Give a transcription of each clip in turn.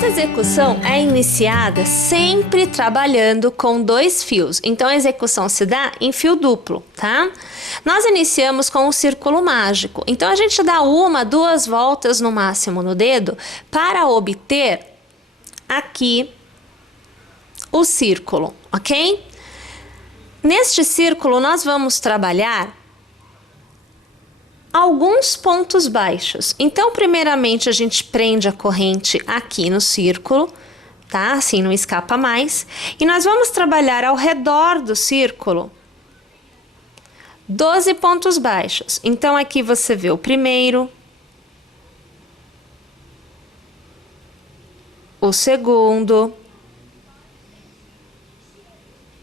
Esta execução é iniciada sempre trabalhando com 2 fios, então a execução se dá em fio duplo, tá? Nós iniciamos com o círculo mágico, então a gente dá 1, 2 voltas no máximo no dedo para obter aqui o círculo, ok? Neste círculo nós vamos trabalhar alguns pontos baixos. Então, primeiramente, a gente prende a corrente aqui no círculo, tá? Assim não escapa mais. E nós vamos trabalhar ao redor do círculo 12 pontos baixos. Então, aqui você vê o primeiro, o segundo,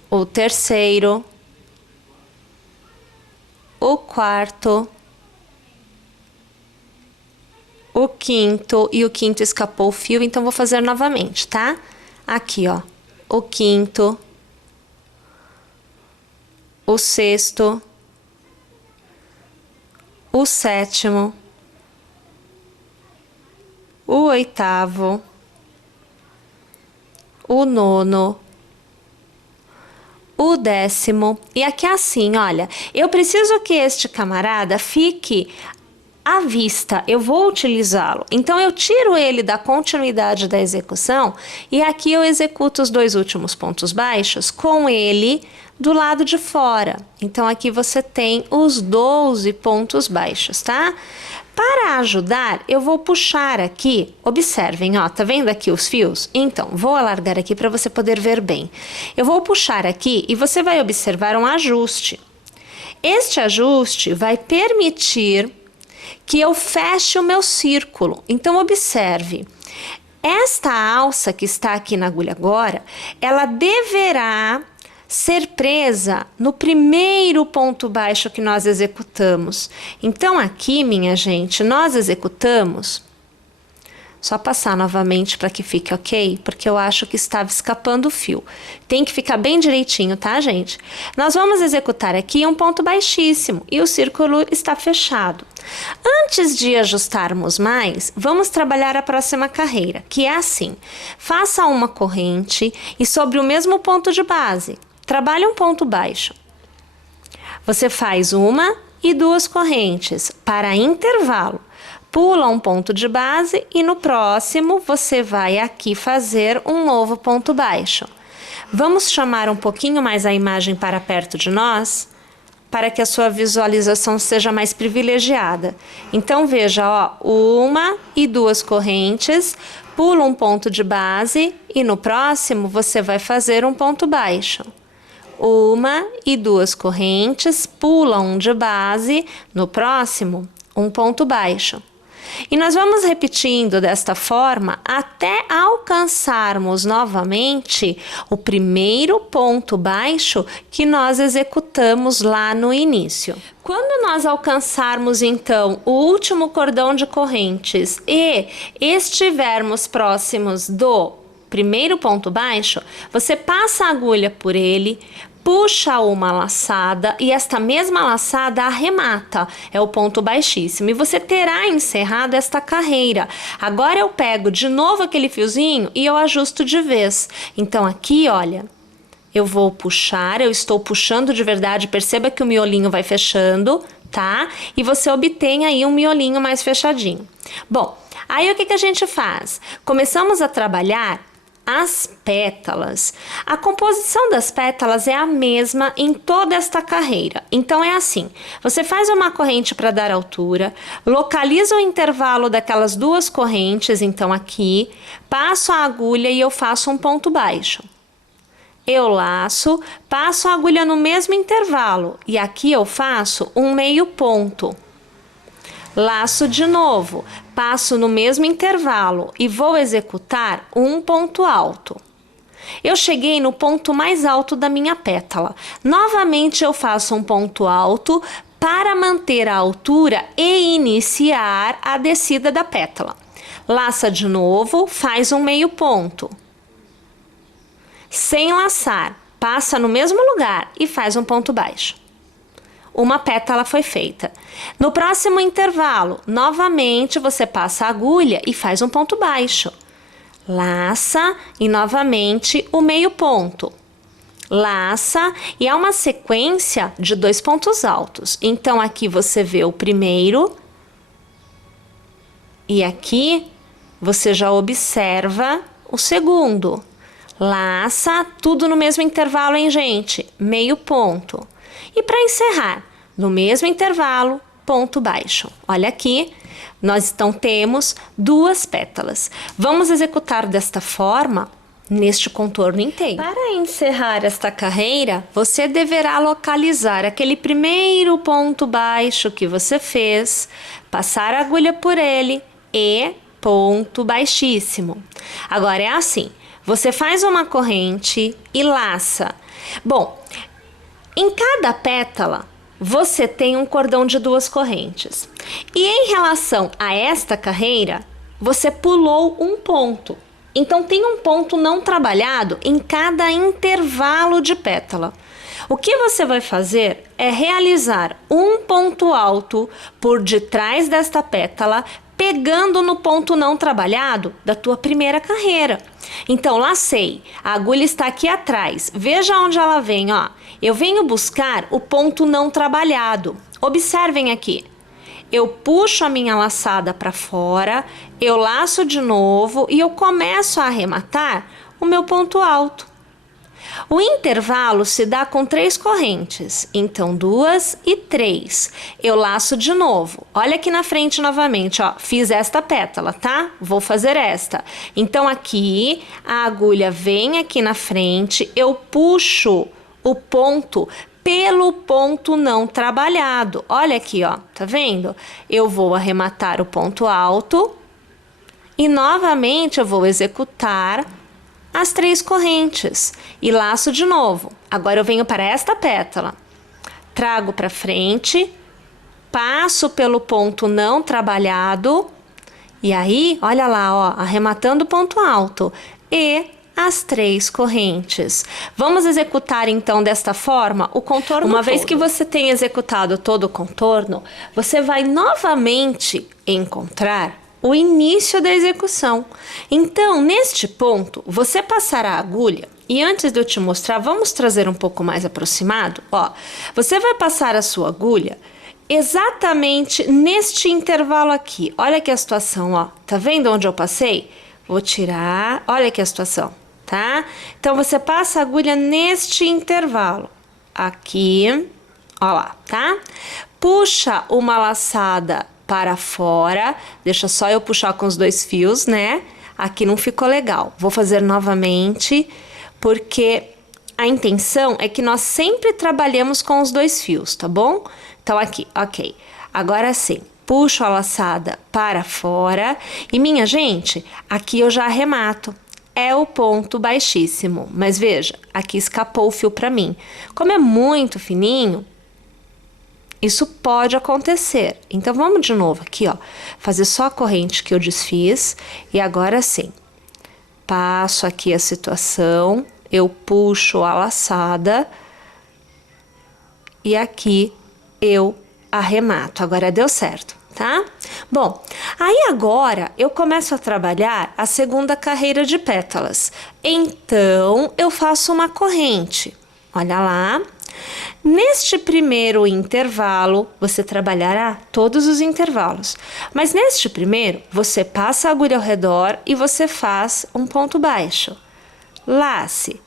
o terceiro, o quarto, o quinto, e o quinto escapou o fio, então vou fazer novamente, tá? Aqui, ó, o quinto, o sexto, o sétimo, o oitavo, o nono, o 10º, e aqui é assim, olha, eu preciso que este camarada fique à vista, eu vou utilizá-lo. Então, eu tiro ele da continuidade da execução e aqui eu executo os 2 últimos pontos baixos com ele do lado de fora. Então, aqui você tem os 12 pontos baixos, tá? Para ajudar, eu vou puxar aqui, observem, ó, tá vendo aqui os fios? Então, vou alargar aqui para você poder ver bem. Eu vou puxar aqui e você vai observar um ajuste. Este ajuste vai permitir que eu feche o meu círculo. Então, observe, esta alça que está aqui na agulha agora, ela deverá ser presa no primeiro ponto baixo que nós executamos. Então, aqui, minha gente, nós executamos, só passar novamente para que fique ok, porque eu acho que estava escapando o fio. Tem que ficar bem direitinho, tá, gente? Nós vamos executar aqui um ponto baixíssimo e o círculo está fechado. Antes de ajustarmos mais, vamos trabalhar a próxima carreira, que é assim. Faça uma corrente e sobre o mesmo ponto de base, trabalhe um ponto baixo. Você faz 1 e 2 correntes para intervalo. Pula um ponto de base e no próximo você vai aqui fazer um novo ponto baixo. Vamos chamar um pouquinho mais a imagem para perto de nós, para que a sua visualização seja mais privilegiada. Então, veja, ó, 1 e 2 correntes, pula um ponto de base e no próximo você vai fazer um ponto baixo. 1 e 2 correntes, pula um de base, no próximo, um ponto baixo. E nós vamos repetindo desta forma até alcançarmos novamente o primeiro ponto baixo que nós executamos lá no início. Quando nós alcançarmos então o último cordão de correntes e estivermos próximos do primeiro ponto baixo, você passa a agulha por ele, puxa uma laçada e esta mesma laçada arremata, é o ponto baixíssimo, e você terá encerrado esta carreira. Agora eu pego de novo aquele fiozinho e eu ajusto de vez. Então aqui, olha, eu vou puxar, eu estou puxando de verdade, perceba que o miolinho vai fechando, tá? E você obtém aí um miolinho mais fechadinho. Bom, aí o que a gente faz? Começamos a trabalhar as pétalas. A composição das pétalas é a mesma em toda esta carreira. Então é assim, você faz uma corrente para dar altura, localiza o intervalo daquelas 2 correntes, então aqui, passo a agulha e eu faço um ponto baixo. Eu laço, passo a agulha no mesmo intervalo e aqui eu faço um meio ponto. Laço de novo, passo no mesmo intervalo e vou executar um ponto alto. Eu cheguei no ponto mais alto da minha pétala. Novamente eu faço um ponto alto para manter a altura e iniciar a descida da pétala. Laça de novo, faz um meio ponto. Sem laçar, passa no mesmo lugar e faz um ponto baixo. Uma pétala foi feita. No próximo intervalo, novamente você passa a agulha e faz um ponto baixo. laça e novamente o meio ponto. Laça e há uma sequência de 2 pontos altos. Então, aqui você vê o primeiro e aqui você já observa o segundo. Laça, tudo no mesmo intervalo, hein, gente? Meio ponto. E para encerrar, no mesmo intervalo, ponto baixo. Olha aqui, nós então temos 2 pétalas. Vamos executar desta forma neste contorno inteiro. Para encerrar esta carreira, você deverá localizar aquele primeiro ponto baixo que você fez, passar a agulha por ele e ponto baixíssimo. Agora é assim, você faz uma corrente e laça. Bom, em cada pétala, você tem um cordão de 2 correntes. E em relação a esta carreira, você pulou um ponto. Então, tem um ponto não trabalhado em cada intervalo de pétala. O que você vai fazer é realizar um ponto alto por detrás desta pétala, pegando no ponto não trabalhado da tua primeira carreira. Então, lacei, a agulha está aqui atrás, veja onde ela vem, ó. Eu venho buscar o ponto não trabalhado. Observem aqui. Eu puxo a minha laçada para fora, eu laço de novo e eu começo a arrematar o meu ponto alto. O intervalo se dá com 3 correntes, então 2 e 3. Eu laço de novo. Olha aqui na frente novamente, ó. Fiz esta pétala, tá? Vou fazer esta. Então aqui a agulha vem aqui na frente, eu puxo o ponto pelo ponto não trabalhado. Olha aqui, ó, tá vendo? Eu vou arrematar o ponto alto e novamente eu vou executar as 3 correntes e laço de novo. Agora eu venho para esta pétala, trago para frente, passo pelo ponto não trabalhado e aí, olha lá, ó, arrematando o ponto alto e as 3 correntes. Vamos executar então desta forma o contorno. Uma vez que você tem executado todo o contorno, você vai novamente encontrar o início da execução. Então, neste ponto, você passará a agulha e antes de eu te mostrar, vamos trazer um pouco mais aproximado, ó. Você vai passar a sua agulha exatamente neste intervalo aqui. Olha aqui a situação, ó. Tá vendo onde eu passei? Vou tirar, olha aqui a situação. Tá? Então, você passa a agulha neste intervalo. Aqui, ó lá, tá? Puxa uma laçada para fora. Deixa só eu puxar com os 2 fios, né? Aqui não ficou legal. Vou fazer novamente, porque a intenção é que nós sempre trabalhemos com os 2 fios, tá bom? Então, aqui, ok. Agora sim. Puxo a laçada para fora. E, minha gente, aqui eu já arremato. É o ponto baixíssimo, mas veja, aqui escapou o fio para mim. Como é muito fininho, isso pode acontecer. Então, vamos de novo aqui, ó, fazer só a corrente que eu desfiz e agora sim. Passo aqui a situação, eu puxo a laçada e aqui eu arremato. Agora deu certo, tá? Bom, aí agora eu começo a trabalhar a segunda carreira de pétalas. Então, eu faço uma corrente. Olha lá. Neste primeiro intervalo, você trabalhará todos os intervalos. Mas neste primeiro, você passa a agulha ao redor e você faz um ponto baixo. Lace.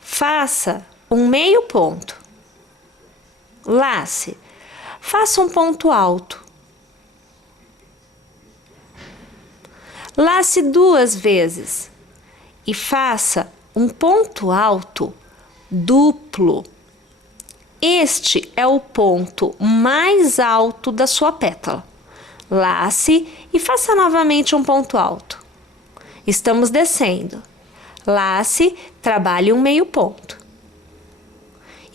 Faça um meio ponto. Lace. Faça um ponto alto. Lace 2 vezes e faça um ponto alto duplo. Este é o ponto mais alto da sua pétala. Lace e faça novamente um ponto alto. Estamos descendo. Lace, trabalhe um meio ponto.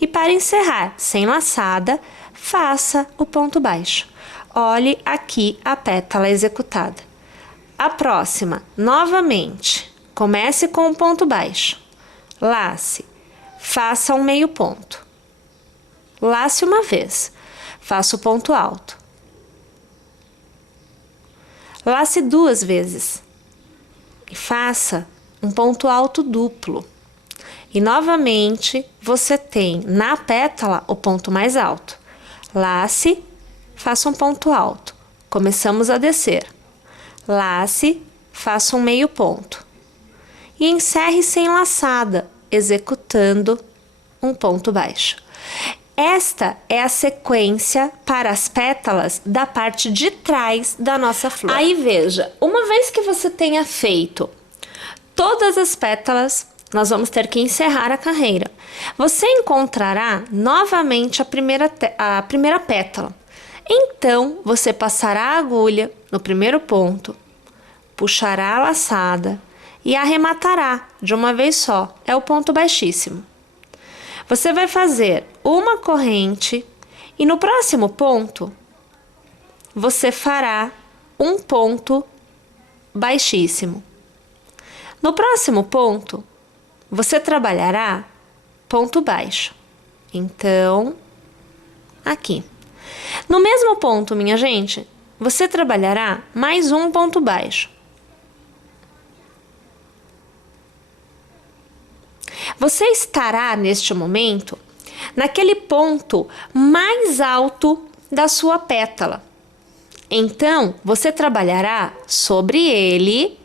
E para encerrar, sem laçada, faça o ponto baixo. Olhe aqui a pétala executada. A próxima, novamente, comece com um ponto baixo. Lace, faça um meio ponto. Lace uma vez, faça o ponto alto. Lace 2 vezes e faça um ponto alto duplo. E novamente, você tem na pétala o ponto mais alto. Lace, faça um ponto alto. Começamos a descer. Lace, faça um meio ponto. E encerre sem laçada, executando um ponto baixo. Esta é a sequência para as pétalas da parte de trás da nossa flor. Aí veja, uma vez que você tenha feito todas as pétalas, nós vamos ter que encerrar a carreira. Você encontrará novamente a primeira pétala. Então, você passará a agulha no primeiro ponto, puxará a laçada e arrematará de uma vez só. É o ponto baixíssimo. Você vai fazer uma corrente e no próximo ponto, você fará um ponto baixíssimo. No próximo ponto, você trabalhará ponto baixo. Então, aqui. No mesmo ponto, minha gente, você trabalhará mais um ponto baixo. Você estará, neste momento, naquele ponto mais alto da sua pétala. Então, você trabalhará sobre ele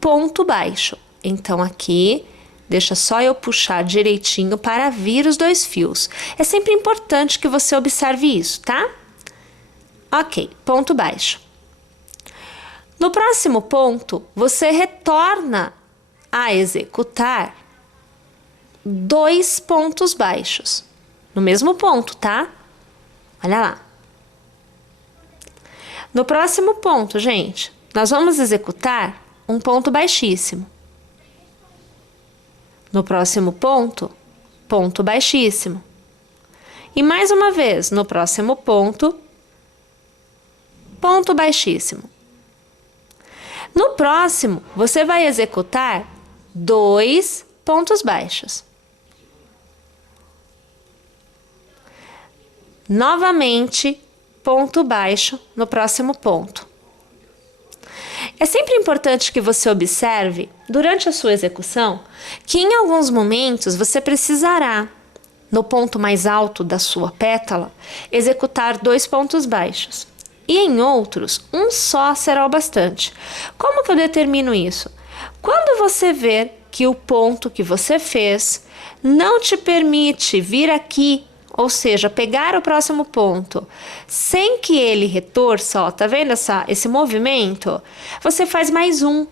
ponto baixo. Então, aqui, deixa só eu puxar direitinho para vir os dois fios. É sempre importante que você observe isso, tá? Ok, ponto baixo. No próximo ponto, você retorna a executar 2 pontos baixos. No mesmo ponto, tá? Olha lá. No próximo ponto, gente, nós vamos executar um ponto baixíssimo. No próximo ponto, ponto baixíssimo. E mais uma vez, no próximo ponto, ponto baixíssimo. No próximo, você vai executar 2 pontos baixos. Novamente, ponto baixo no próximo ponto. É sempre importante que você observe, durante a sua execução, que em alguns momentos você precisará, no ponto mais alto da sua pétala, executar 2 pontos baixos. E em outros, um só será o bastante. Como que eu determino isso? Quando você ver que o ponto que você fez não te permite vir aqui, ou seja, pegar o próximo ponto, sem que ele retorça, ó, tá vendo esse movimento? Você faz mais um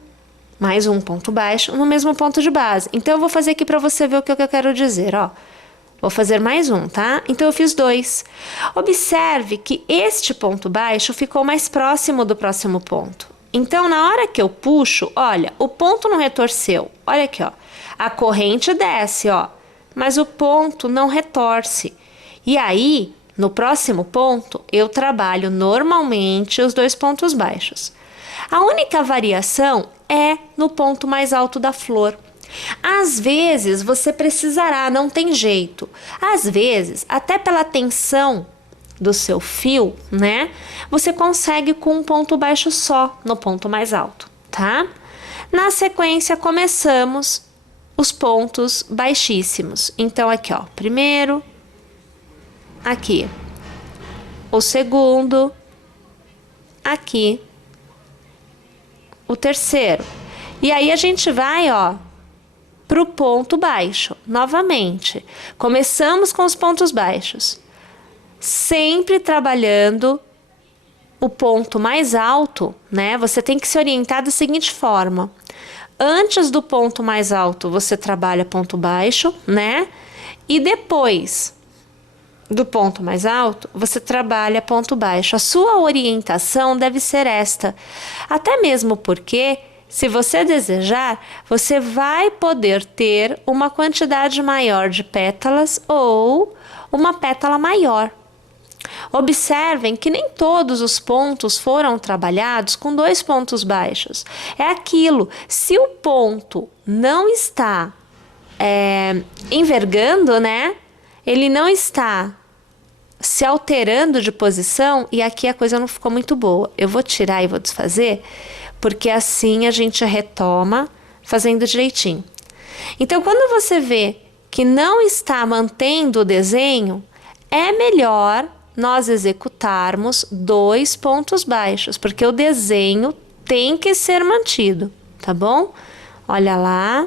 ponto baixo no mesmo ponto de base. Então, eu vou fazer aqui para você ver o que eu quero dizer, ó. Vou fazer mais um, tá? Então, eu fiz 2. Observe que este ponto baixo ficou mais próximo do próximo ponto. Então, na hora que eu puxo, olha, o ponto não retorceu. Olha aqui, ó. A corrente desce, ó, mas o ponto não retorce. E aí, no próximo ponto, eu trabalho normalmente os 2 pontos baixos. A única variação é no ponto mais alto da flor. Às vezes, você precisará, não tem jeito. Às vezes, até pela tensão do seu fio, né? Você consegue com um ponto baixo só no ponto mais alto, tá? Na sequência, começamos os pontos baixíssimos. Então, aqui, ó, primeiro, aqui, o segundo, aqui, o terceiro. E aí, a gente vai, ó, pro ponto baixo, novamente. Começamos com os pontos baixos. Sempre trabalhando o ponto mais alto, né? Você tem que se orientar da seguinte forma. Antes do ponto mais alto, você trabalha ponto baixo, né? E depois do ponto mais alto, você trabalha ponto baixo. A sua orientação deve ser esta. Até mesmo porque, se você desejar, você vai poder ter uma quantidade maior de pétalas ou uma pétala maior. Observem que nem todos os pontos foram trabalhados com 2 pontos baixos. É aquilo, se o ponto não está envergando, né? Ele não está se alterando de posição, e aqui a coisa não ficou muito boa. Eu vou tirar e vou desfazer, porque assim a gente retoma fazendo direitinho. Então, quando você vê que não está mantendo o desenho, é melhor nós executarmos 2 pontos baixos, porque o desenho tem que ser mantido, tá bom? Olha lá.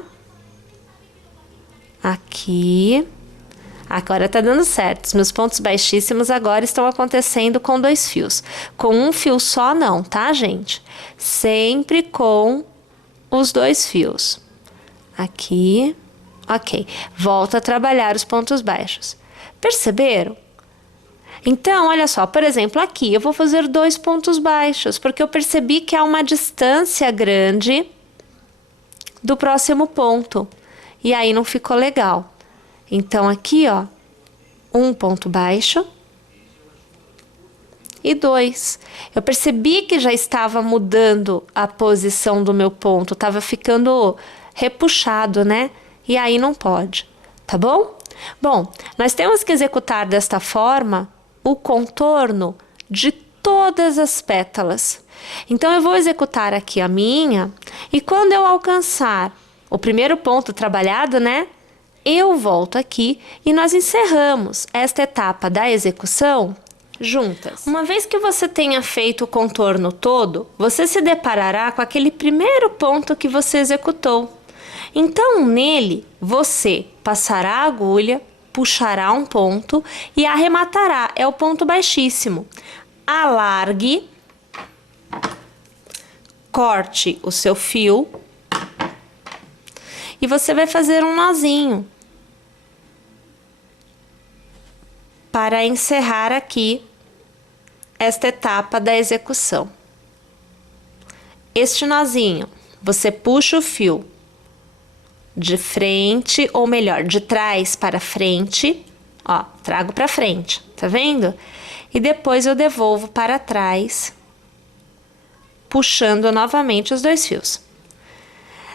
Aqui. Agora tá dando certo. Os meus pontos baixíssimos agora estão acontecendo com 2 fios. Com um fio só não, tá, gente? Sempre com os 2 fios. Aqui. Ok. Volta a trabalhar os pontos baixos. Perceberam? Então, olha só, por exemplo, aqui eu vou fazer 2 pontos baixos, porque eu percebi que há uma distância grande do próximo ponto. E aí não ficou legal. Então, aqui, ó, 1 ponto baixo e 2. Eu percebi que já estava mudando a posição do meu ponto, estava ficando repuxado, né? E aí não pode, tá bom? Bom, nós temos que executar desta forma o contorno de todas as pétalas. Então, eu vou executar aqui a minha e quando eu alcançar o primeiro ponto trabalhado, né? Eu volto aqui e nós encerramos esta etapa da execução juntas. Uma vez que você tenha feito o contorno todo, você se deparará com aquele primeiro ponto que você executou. Então, nele, você passará a agulha, puxará um ponto e arrematará. É o ponto baixíssimo. Alargue, corte o seu fio e você vai fazer um nozinho para encerrar aqui esta etapa da execução. Este nozinho, você puxa o fio de frente, ou melhor, de trás para frente, ó, trago para frente, tá vendo? E depois eu devolvo para trás, puxando novamente os 2 fios.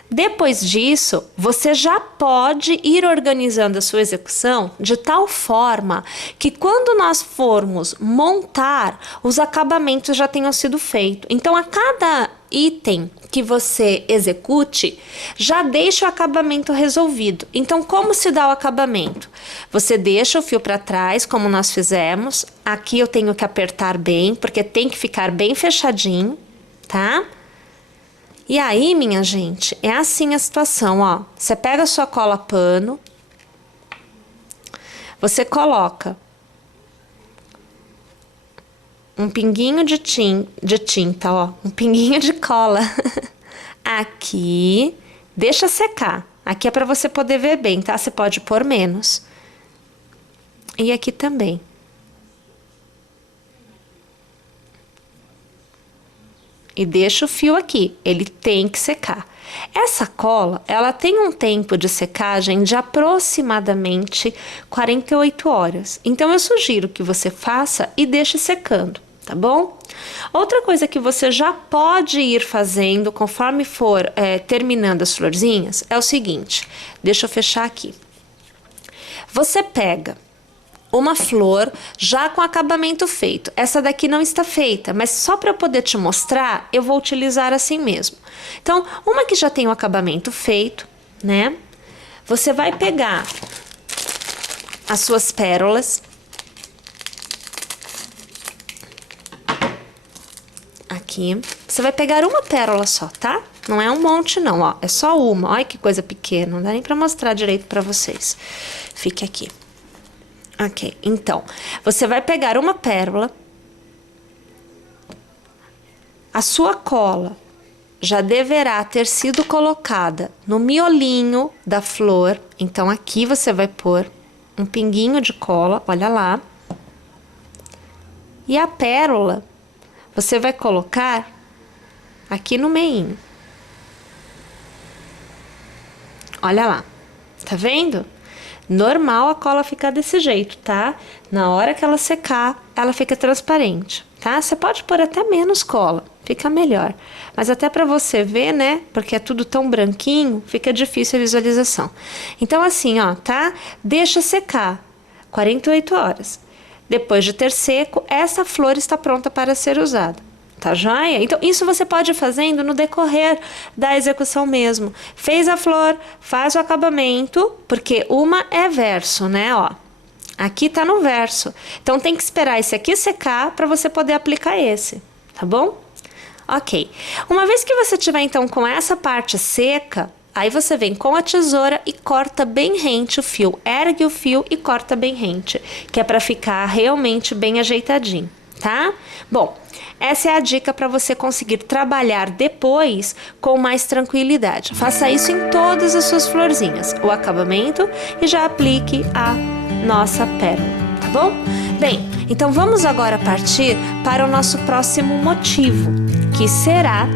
Depois disso, você já pode ir organizando a sua execução de tal forma que quando nós formos montar, os acabamentos já tenham sido feitos. Então, a cada item que você execute, já deixa o acabamento resolvido. Então, como se dá o acabamento? Você deixa o fio para trás, como nós fizemos. Aqui eu tenho que apertar bem, porque tem que ficar bem fechadinho, tá? E aí, minha gente, é assim a situação, ó. Você pega a sua cola pano, você coloca um pinguinho de tinta, ó, um pinguinho de cola aqui, deixa secar. Aqui é para você poder ver bem, tá? Você pode pôr menos. E aqui também. E deixa o fio aqui, ele tem que secar. Essa cola, ela tem um tempo de secagem de aproximadamente 48 horas. Então, eu sugiro que você faça e deixe secando, tá bom? Outra coisa que você já pode ir fazendo conforme for terminando as florzinhas é o seguinte. Deixa eu fechar aqui. Você pega uma flor já com acabamento feito. Essa daqui não está feita, mas só para eu poder te mostrar, eu vou utilizar assim mesmo. Então, uma que já tem o acabamento feito, né? Você vai pegar as suas pérolas. Aqui. Você vai pegar uma pérola só, tá? Não é um monte não, ó. É só uma. Olha que coisa pequena. Não dá nem para mostrar direito para vocês. Fique aqui. Ok, então, você vai pegar uma pérola, a sua cola já deverá ter sido colocada no miolinho da flor, então aqui você vai pôr um pinguinho de cola, olha lá, e a pérola você vai colocar aqui no meinho, olha lá, tá vendo? Normal a cola ficar desse jeito, tá? Na hora que ela secar, ela fica transparente, tá? Você pode pôr até menos cola, fica melhor. Mas até para você ver, né? Porque é tudo tão branquinho, fica difícil a visualização. Então assim, ó, tá? Deixa secar 48 horas. Depois de ter seco, essa flor está pronta para ser usada, tá joia? Então, isso você pode ir fazendo no decorrer da execução mesmo. Fez a flor, faz o acabamento, porque uma é verso, né, ó. Aqui tá no verso. Então, tem que esperar esse aqui secar para você poder aplicar esse, tá bom? Ok. Uma vez que você tiver, então, com essa parte seca, aí você vem com a tesoura e corta bem rente o fio. Ergue o fio e corta bem rente, que é para ficar realmente bem ajeitadinho, tá? Bom, essa é a dica para você conseguir trabalhar depois com mais tranquilidade. Faça isso em todas as suas florzinhas, o acabamento, e já aplique a nossa pérola, tá bom? Bem, então vamos agora partir para o nosso próximo motivo, que será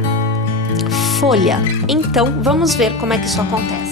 folha. Então, vamos ver como é que isso acontece.